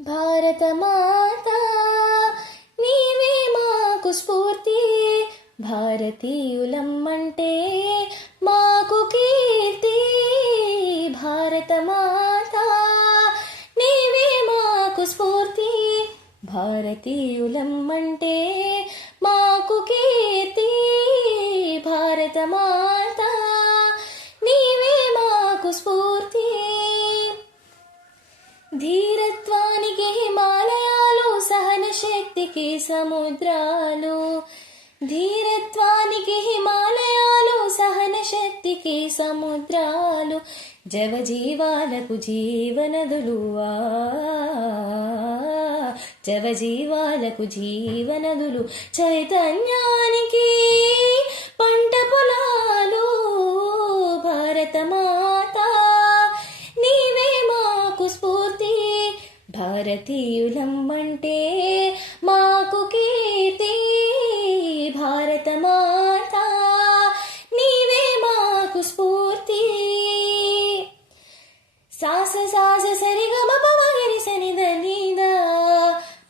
భారతమాతా నీవే మాకు స్ఫూర్తి, భారతీయులమ్మంటే మాకు కీర్తి. భారతమాతా నీవే మాకు స్ఫూర్తి, భారతీయులమ్మంటే మాకు కీర్తి. భారతమాతా నీవే మాకు స్ఫూర్తి. ధీరత్వానికి హిమాలయాలు, సహన శక్తికి సముద్రాలు. ధీరత్వానికి హిమాలయాలు, సహన శక్తికి సముద్రాలు. జవజీవాలకు జీవనదులు, జవజీవాలకు జీవనదులు. చైతన్యానికి పంట పొలాలు. భారతమాతా నీవే మాకు స్ఫూర్తి, భారతీయులమ్మంటే మాకు కీర్తి. భారతమాతా నీవే మాకు స్ఫూర్తి. సాస సాస సరి గమ పమ గరి సని ద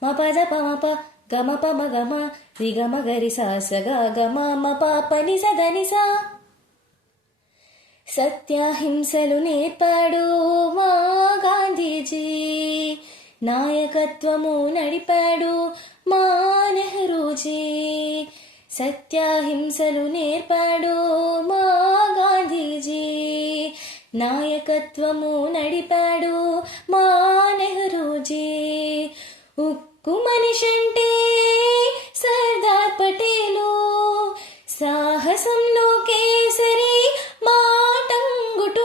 మపద పమప గమ పమ గమ రి గమ గరి సాస గ గమ మప పని సదని సా. సత్యాహింసలు నేర్పాడు మా గాంధీజీ, నాయకత్వము నడిపాడు మా నెహ్రూజీ. సత్యాహింసలు నేర్పాడు మా గాంధీజీ, నాయకత్వము నడిపాడు మా నెహ్రూజీ. ఉక్కు మనిషంటే సర్దార్ పటేలు, సాహసంలో కేసరి మాటంగుటూరి.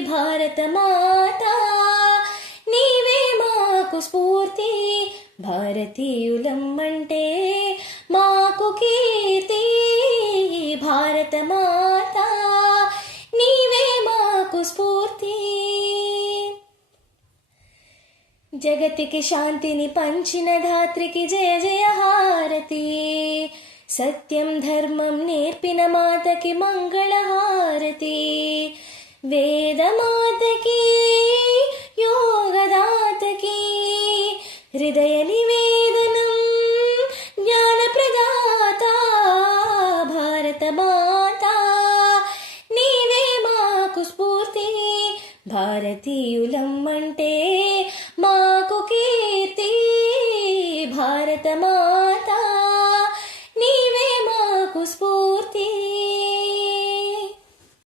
భారతమాతా నీవే మాకు స్ఫూర్తి, భారతీయులమ్మంటే మాకు కీర్తి. భారతమాతా నీవే మాకు స్ఫూర్తి. జగతికి శాంతిని పంచిన ధాత్రికి జయ జయ హారతి. సత్యం ధర్మం నేర్పిన మాతకి మంగళహారతి. వేదమాతకి యోగదాతకి హృదయ నివేదనం జ్ఞానప్రదాత. భారతమాతా నీవే మాకు స్ఫూర్తి, భారతీయులమ్మంటే